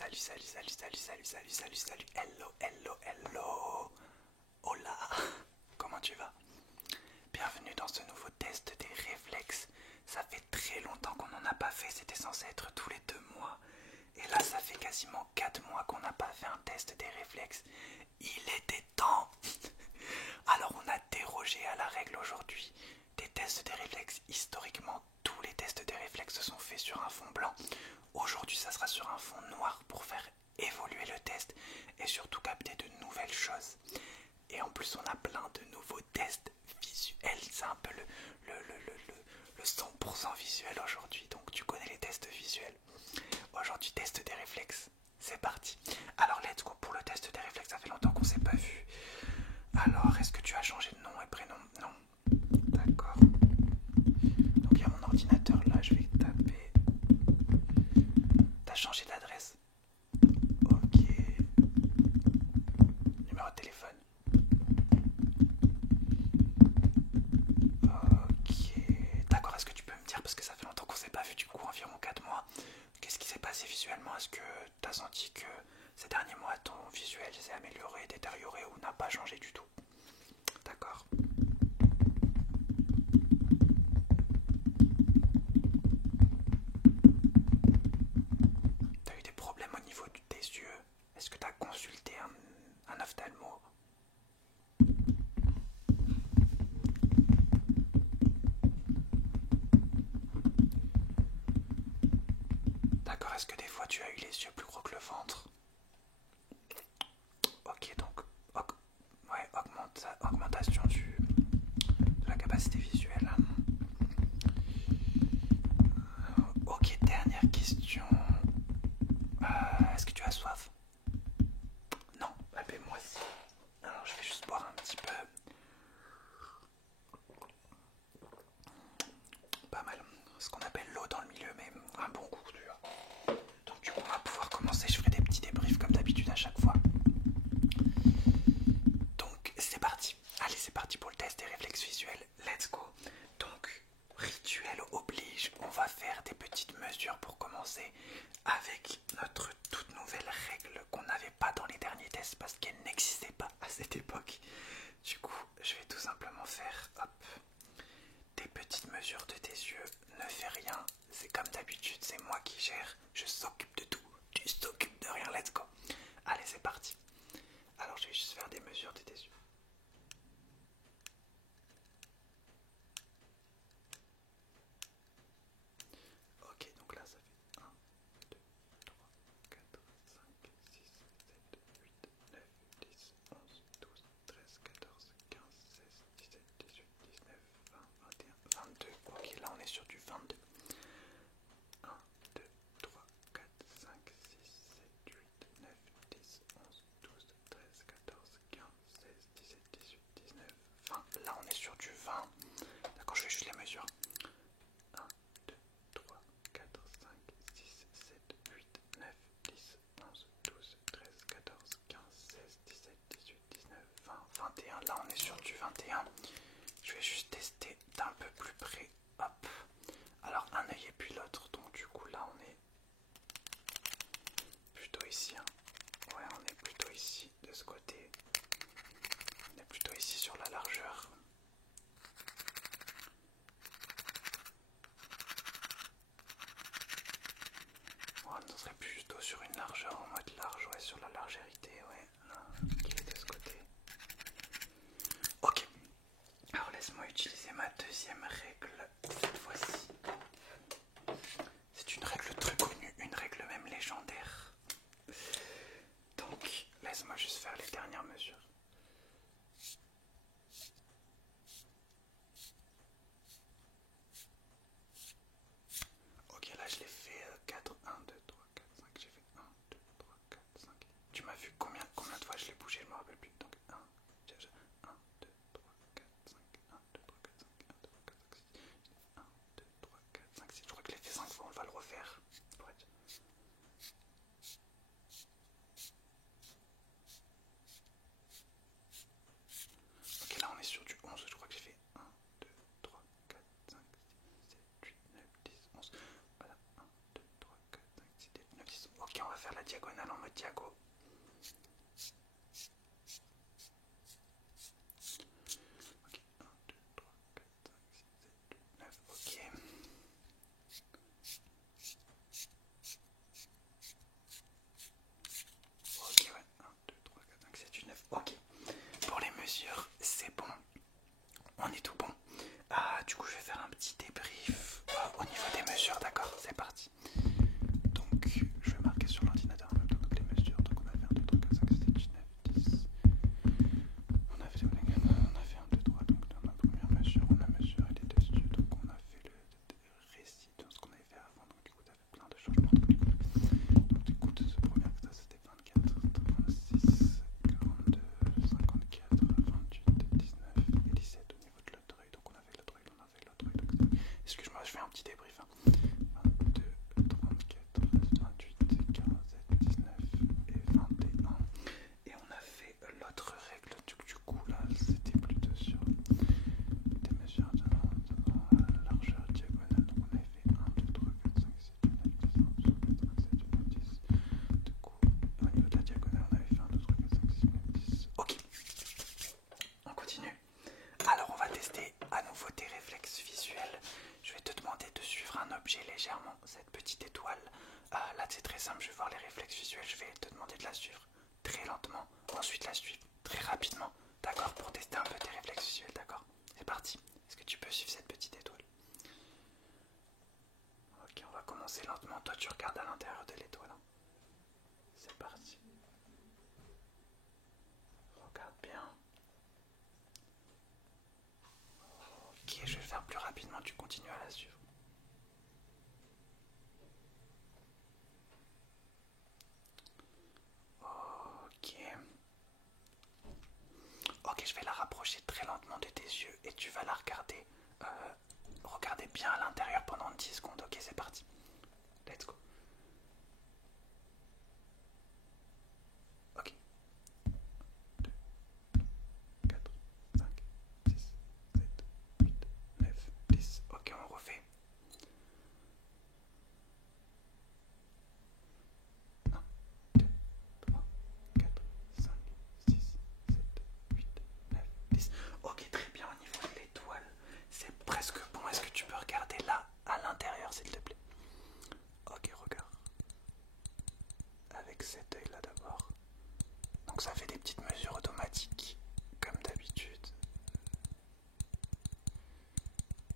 salut, salut, salut, salut, salut, salut, salut, salut, hello, hello, hello. Hola, comment tu vas? Bienvenue dans ce nouveau test des réflexes. Ça fait très longtemps qu'on n'en a pas fait, c'était censé être tous les 2 mois. Et là, ça fait quasiment 4 mois qu'on n'a pas fait un test des réflexes. Il était temps. Alors on a dérogé à la règle aujourd'hui. Des tests des réflexes, historiquement, tous les tests des réflexes se sont faits sur un fond blanc. Aujourd'hui, ça sera sur un fond noir pour faire évoluer le test et surtout capter de nouvelles choses. Et en plus, on a plein de nouveaux tests visuels. C'est un peu le 100% visuel aujourd'hui. Donc tu connais les tests visuels. Aujourd'hui, test des réflexes. C'est parti. Alors, let's go pour le test des réflexes. Ça fait longtemps qu'on s'est pas vu. Alors, est-ce que tu as changé de nom et prénom? Non. D'accord. Donc, il y a mon ordinateur là. Je vais taper. T'as changé d'adresse? Ok. Numéro de téléphone? Ok. D'accord, est-ce que tu peux me dire, parce que ça fait longtemps qu'on s'est pas vu, du coup, environ 4 mois, qu'est-ce qui s'est passé visuellement? Est-ce que t'as senti que ces derniers mois, ton visuel s'est amélioré, détérioré ou n'a pas changé du tout? D'accord. T'as eu des problèmes au niveau des yeux? Est-ce que t'as consulté un ophtalmo? D'accord, est-ce que des fois tu as eu les yeux plus gros que le ventre? Ok, donc ouais, augmentation de la capacité visuelle. Ok, dernière question. Est-ce que tu as soif? Non, bah ben moi aussi. Alors je vais juste boire un petit peu. Pas mal. Ce qu'on appelle l'eau dans le milieu, mais un bon goût, tu vois. Donc du coup, on va pouvoir commencer. Je ferai des petits débriefs comme d'habitude à chaque fois. Donc c'est parti. Allez, c'est parti pour le test des réflexes visuels. Let's go. Donc, rituel oblige. On va faire des petites mesures pour commencer avec notre toute nouvelle règle qu'on n'avait pas dans les derniers tests parce qu'elle n'existait pas à cette époque. Du coup, je vais tout simplement faire, hop, des petites mesures de tes yeux. Ne fais rien, c'est comme d'habitude, c'est moi qui gère. Je s'occupe de tout, tu s'occupes de rien, let's go. Allez, c'est parti. Alors, je vais juste faire des mesures de tes yeux. Ok, donc là, ça fait 1, 2, 3, 4, 5, 6, 7, 8, 9, 10, 11, 12, 13, 14, 15, 16, 17, 18, 19, 20, 21, 22. Ok, là on est sur du 22. 1, 2, 3, 4, 5, 6, 7, 8, 9, 10, 11, 12, 13, 14, 15, 16, 17, 18, 19, 20. Là on est sur du 20. D'accord, je fais juste les mesures. 1, 2, 3, 4, 5, 6, 7, 8, 9, 10, 11, 12, 13, 14, 15, 16, 17, 18, 19, 20, 21. Là, on est sur du 21. Je vais juste tester d'un peu plus près. Hop. Alors, un œil et puis l'autre. Donc, du coup, là, on est plutôt ici. Hein. Ouais, on est plutôt ici, de ce côté. On est plutôt ici sur la largeur. On serait plutôt sur une largeur en mode large, ouais, sur la largérité, ouais, qui est de ce côté. Ok, alors laisse-moi utiliser ma deuxième règle cette fois-ci. C'est une règle très connue, une règle même légendaire. Donc, laisse-moi juste faire les dernières mesures. faire la diagonale en mode diago. Ok, 1, 2, 3, 4, 5, 6, 7, 8, 9, ok. Ok, ouais, 1, 2, 3, 4, 5, 7, 8, 9, ok. Pour les mesures, c'est bon. On est tout bon. Du coup, je vais faire un petit débrief au niveau des mesures, d'accord? C'est parti. Donc, je vais marquer sur l'ordinateur en même temps que les mesures. Donc, on a fait 1, 2, 3, 4, 5, 6, 7, 8, 9, 10. On a fait 1, 2, 3. Donc, dans la première mesure, on a mesuré les dessus. Donc, on a fait le récit de ce qu'on avait fait avant. Donc, du coup, ça fait plein de changements. Donc, du coup, de ce premier ça c'était 24, 36, 42, 54, 28, 19 et 17 au niveau de l'autre œil. Donc, on a fait l'autre œil, on a fait l'autre œil. Excuse-moi, je fais un petit débrief. 22, 34, 28, 47, 19 et 21. Et on a fait l'autre règle. Du coup, là, c'était plutôt sur des mesures de largeur diagonale. Donc, on avait fait 1, 2, 3, 4, 5, 6, 7, 8, 9, 10, 11, 12, 13, 14, 15, 16, 17. Du coup, au niveau de la diagonale, on avait fait 1, 2, 3, 4, 5, 6, 7, 10. Ok, on continue. Alors, on va tester à nouveau tes réflexes visuels. Je vais te demander de suivre un objet légèrement, cette petite étoile. Là, c'est très simple, je vais voir les réflexes visuels. Je vais te demander de la suivre très lentement, ensuite la suivre très rapidement. D'accord? Pour tester un peu tes réflexes visuels, d'accord? C'est parti. Est-ce que tu peux suivre cette petite étoile? Ok, on va commencer lentement. Toi, tu regardes à l'intérieur de l'étoile. C'est parti. Regarde bien. Ok, je vais le faire plus rapidement. Tu continues à la suivre. Ok. Ok, je vais la rapprocher très lentement de tes yeux et tu vas la regarder. Regardez bien à l'intérieur pendant 10 secondes. Ok, c'est parti. Let's go. Ok. 2, 4, 5, 6, 7, 8, 9, 10. Ok, on refait. 1, 2, 3, 4, 5, 6, 7, 8, 9, 10. Ok, très bien au niveau de l'étoile. C'est presque bon. Est-ce que tu peux regarder là à l'intérieur, s'il te plaît? Ok, regarde. Avec cet œil là d'abord. Donc ça fait des petites mesures automatiques, comme d'habitude.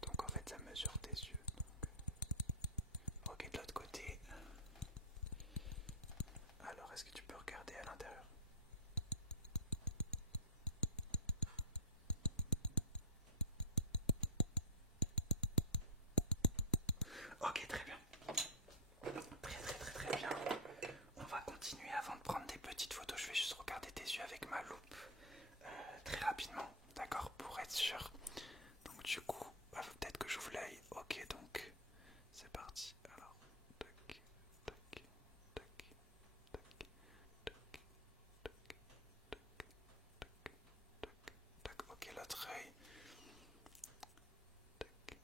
Donc en fait ça mesure tes yeux. Donc... Ok, de l'autre côté. Alors est-ce que tu peux regarder à l'intérieur? Ok, très bien. Très bien. On va continuer avant de prendre des petites photos. Je vais juste regarder tes yeux avec ma loupe très rapidement, d'accord, pour être sûr. Donc du coup, peut-être que j'ouvre l'œil. Ok, donc c'est parti. Alors, tac, tac, tac, tac, tac, tac, tac, tac, tac. Ok, l'autre œil. Tac,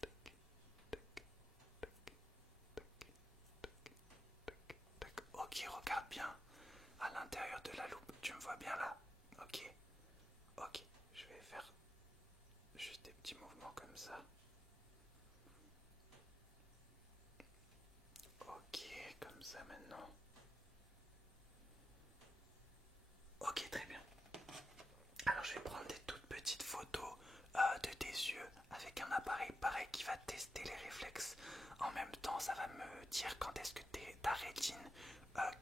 tac, tac, tac, tac, tac, tac, tac. Ok, regarde bien à l'intérieur de la loupe. Tu me vois bien là? Ok, ok. Je vais faire juste des petits mouvements comme ça. Ok, comme ça maintenant. Ok, très bien. Alors je vais prendre des toutes petites photos de tes yeux avec un appareil pareil qui va tester les réflexes. En même temps, ça va me dire quand est-ce que ta rétine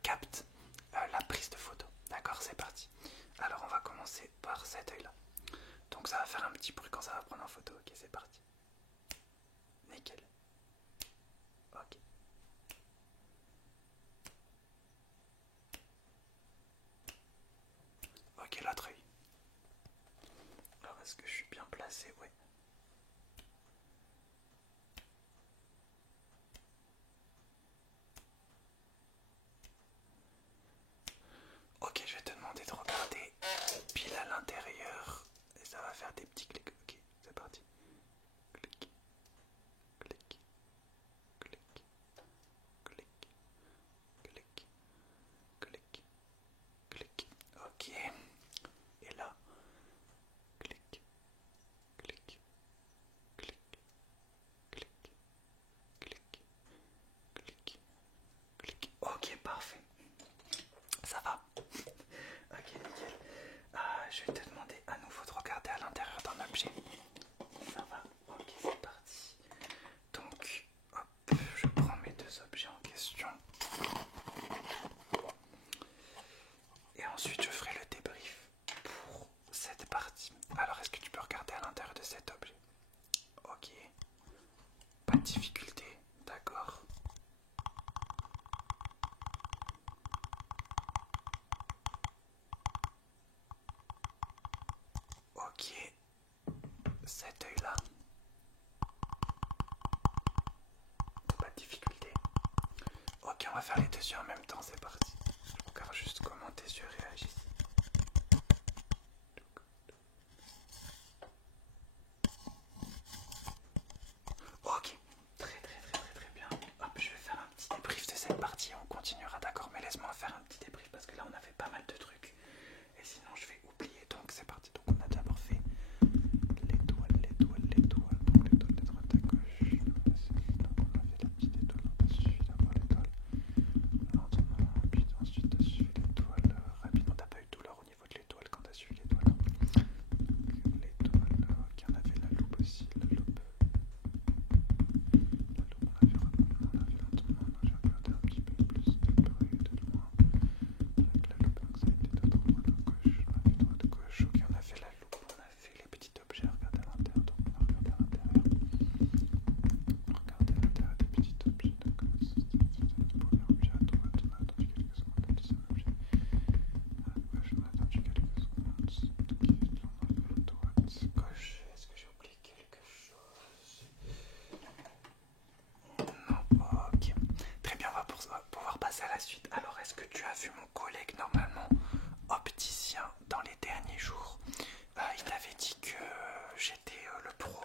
capte la prise de photo. D'accord, c'est parti. Alors on va commencer par cet œil là. Donc ça va faire un petit bruit quand ça va prendre en photo. Ok, c'est parti. Nickel. Ok. Ok, l'autre œil. Alors est-ce que je suis bien placé? Oui. Ok, je vais te demander de regarder pile à l'intérieur et ça va faire des petits clics. Ok, c'est parti. Clic, clic, clic, clic, clic. cet œil là. Pas de difficulté. Ok, on va faire les deux yeux en même temps, c'est parti. Je regarde juste comment tes yeux réagissent. Ok, très bien. Hop, je vais faire un petit débrief de cette partie, on continuera, d'accord, mais laisse-moi faire un petit débrief parce que là on a fait pas mal de trucs et sinon je vais oublier, donc c'est parti. Donc on a d'abord fait l'étoile, donc l'étoile de droite à gauche, donc on a fait la petite étoile, on a suivi d'abord l'étoile lentement, puis ensuite t'as suivi l'étoile rapidement, t'as pas eu de douleur au niveau de l'étoile quand t'as suivi l'étoile. Donc l'étoile, ok, on a fait la loupe aussi, la loupe. On a fait lentement, j'ai regardé un petit peu plus de près, de loin, avec la loupe, donc ça a été de droite à gauche, on a fait droite à gauche, ok, on a fait la loupe, on a fait les petits objets, regardez à l'intérieur, donc on a regardé à l'intérieur, des petits objets, donc c'était le premier objet à droite, on a attendu quelques secondes, le deuxième objet à gauche, on a attendu quelques secondes, donc là on a fait droite, gauche, est-ce que j'ai oublié quelque chose? Non, ok. Très bien, on va pouvoir passer à la suite. Alors, est-ce que tu as vu mon collègue normalement opticien dans les derniers jours? Il t'avait dit que j'étais le pro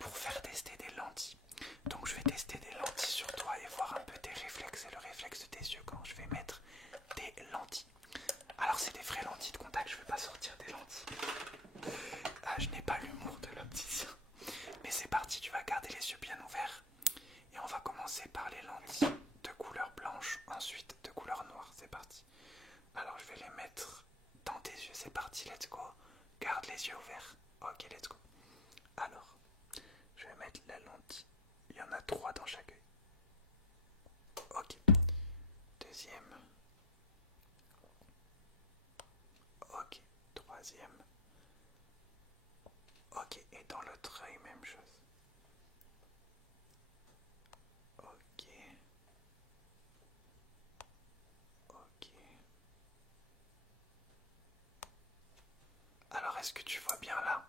pour faire tester des lentilles. Donc je vais tester des lentilles sur toi et voir un peu tes réflexes et le réflexe de tes yeux quand je vais mettre des lentilles. Alors c'est des vraies lentilles de contact, je ne vais pas sortir des lentilles. Je n'ai pas l'humour de l'opticien. Mais c'est parti, tu vas garder les yeux bien ouverts. Et on va commencer par les lentilles de couleur blanche, ensuite de couleur noire. C'est parti. Alors je vais les mettre dans tes yeux. C'est parti, let's go. Garde les yeux ouverts. Ok, let's go. Alors, je vais mettre la lentille. Il y en a 3 dans chaque œil. Ok. Deuxième. Ok. Troisième. Ok. Et dans l'autre œil, même chose. Ok. Ok. Alors, est-ce que tu vois bien là?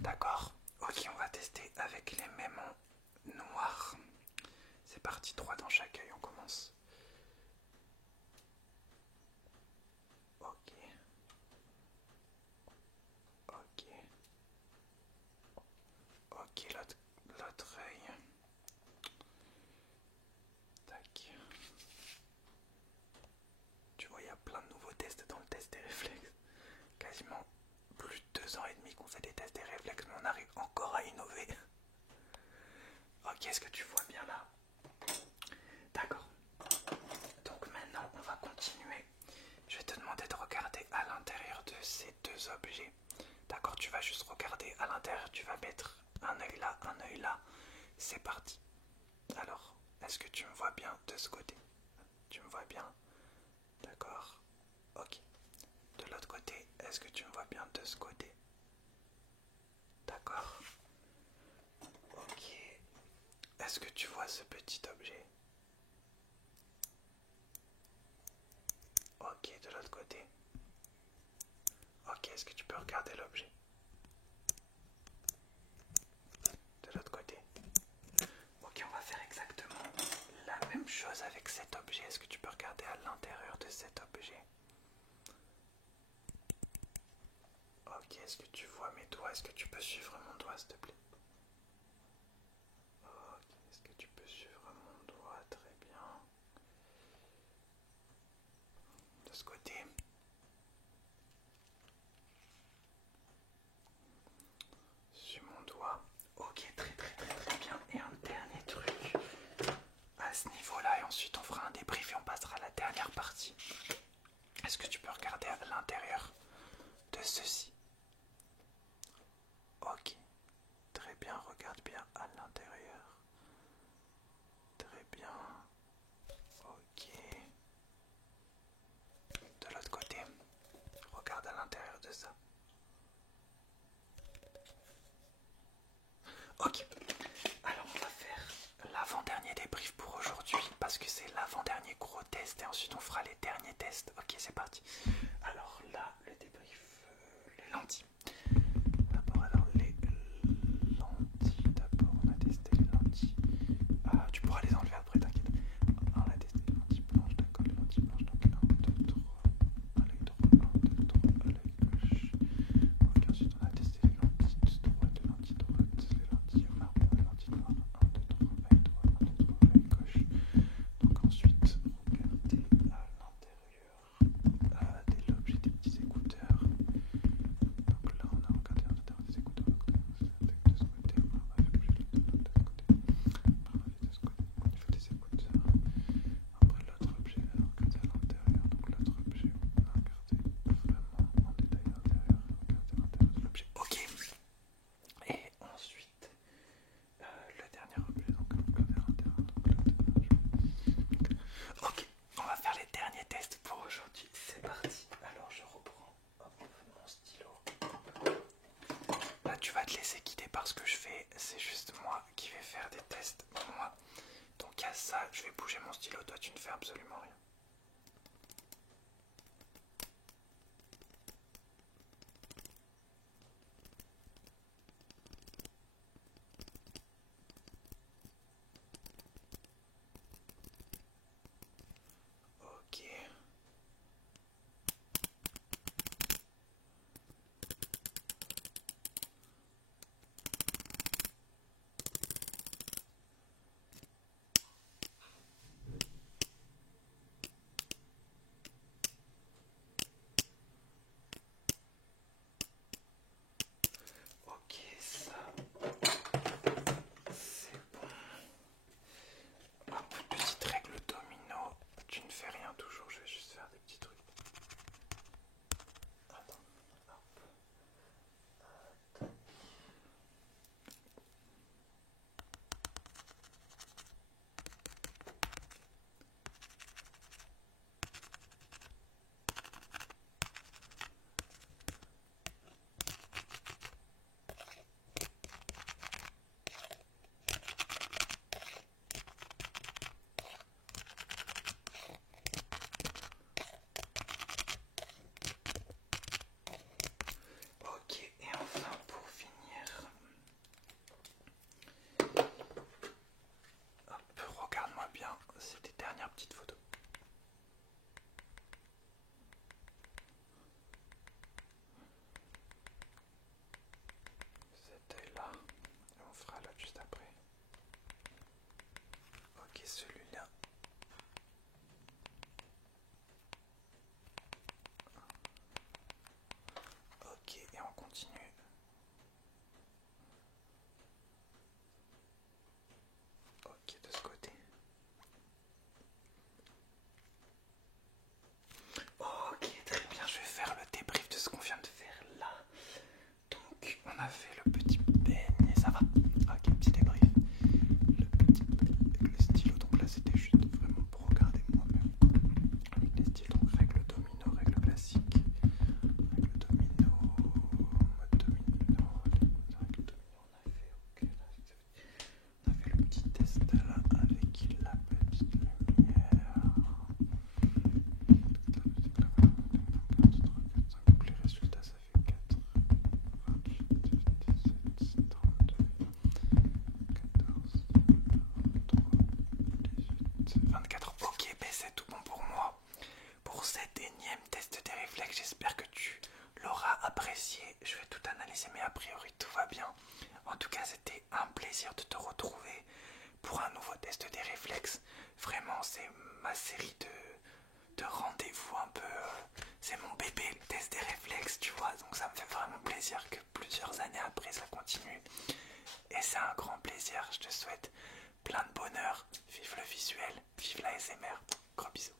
D'accord. Ok, on va tester avec les mêmes noirs. C'est parti, 3 dans chaque œil, on commence. Ok. Ok. Ok, l'autre œil. Tac. Tu vois, il y a plein de nouveaux tests dans le test des réflexes. Quasiment plus de 2 ans et demi qu'on fait des tests des réflexes, mais on arrive encore à innover. Ok, est-ce que tu vois bien là? D'accord. Donc maintenant, on va continuer. Je vais te demander de regarder à l'intérieur de ces deux objets. D'accord, tu vas juste regarder à l'intérieur, tu vas mettre un œil là, un œil là. C'est parti. Alors, est-ce que tu me vois bien de ce côté? Tu me vois bien? D'accord. Ok. De l'autre côté, est-ce que tu me vois bien de ce côté? D'accord. Ok. Est-ce que tu vois ce petit objet? Ok, de l'autre côté. Ok, est-ce que tu peux regarder l'objet? De l'autre côté. Ok, on va faire exactement la même chose avec cet objet. Est-ce que tu peux regarder à l'intérieur de cet objet? Ok, est-ce que tu vois mes doigts? Est-ce que tu peux suivre mon doigt, s'il te plaît? Ok, est-ce que tu peux suivre mon doigt? Très bien. De ce côté. Suis mon doigt. Ok, très bien. Et un dernier truc à ce niveau-là. Et ensuite, on fera un débrief et on passera à la dernière partie. Est-ce que tu peux regarder à l'intérieur de ceci? Ok. Très bien, regarde bien à l'intérieur. Très bien. Ok. De l'autre côté, regarde à l'intérieur de ça. Ok. Alors on va faire l'avant-dernier débrief pour aujourd'hui parce que c'est l'avant-dernier gros test et ensuite on fera les derniers tests. Ok, c'est parti. Alors là, le débrief, les lentilles. D'abord, alors les lentilles. D'abord, on a testé les lentilles. Ah, tu pourras les enlever après, t'inquiète. On a testé les lentilles blanches, d'accord, les lentilles blanches. Donc 1, 2, 3. À l'œil droit, 1, 2, 3. À l'œil gauche. Ok, ensuite, on a testé les lentilles droites, les lentilles droites, les lentilles marron, les lentilles noires. 1, 2, 3. Œil droit, 1, 2, 3. Œil gauche. Donc ensuite, regardez à l'intérieur des l'objet des petits écouteurs. Donc là, on a regardé à l'intérieur des écouteurs. De ce côté, on va bouger les deux de ce côté. De ce côté, au niveau des écouteurs. Après l'autre objet, on a regardé à l'intérieur. Donc l'autre objet, on a regardé vraiment en détail à l'intérieur. Regardez à l'intérieur de l'objet. Ok. Et ensuite, le dernier objet, donc on va regarder à l'intérieur. Donc là, ok, on va faire les derniers tests pour aujourd'hui. C'est parti. Alors je reprends mon stylo. Là tu vas te laisser guider par ce que je fais. C'est juste moi qui vais faire des tests. Moi. Donc à ça, je vais bouger mon stylo. Toi tu ne fais absolument rien. Ok. Ok, ça c'est bon. Hop, petite règle domino. Tu ne fais rien toujours, je vais juste faire des petits trucs. Attends, hop. Ok, et enfin pour finir, hop, regarde-moi bien, c'est tes dernières petites photos. Cet œil là, et on fera là juste après. Ok, celui-là. Ok, et on continue. Ok, de ce côté. Ok, très bien, je vais faire le débrief de ce qu'on vient de faire là. Donc, on a fait le petit peigne, ça va. Ok, petit débrief. Le petit peigne avec le stylo, donc là c'était juste vraiment pour regarder moi-même. Avec les stylos, donc règle domino, règle classique. Règle domino, mode domino, règle domino, on a fait, ok, là, on a fait le petit test là avec la petite lumière. Donc les résultats ça fait 4, 28, 17, 32, 14, 23, 18, 24. Ok, ben c'est tout bon pour moi. Pour cet énième test des réflexes, j'espère que tu l'auras apprécié. Je vais tout analyser, mais a priori tout va bien. En tout cas, c'était un plaisir de te retrouver pour un nouveau test des réflexes. Vraiment, c'est ma série de rendez-vous un peu. C'est mon bébé, le test des réflexes, tu vois. Donc ça me fait vraiment plaisir que plusieurs années après, ça continue. Et c'est un grand plaisir. Je te souhaite plein de bonheur. Vive le visuel, vive la SMR. Gros bisous.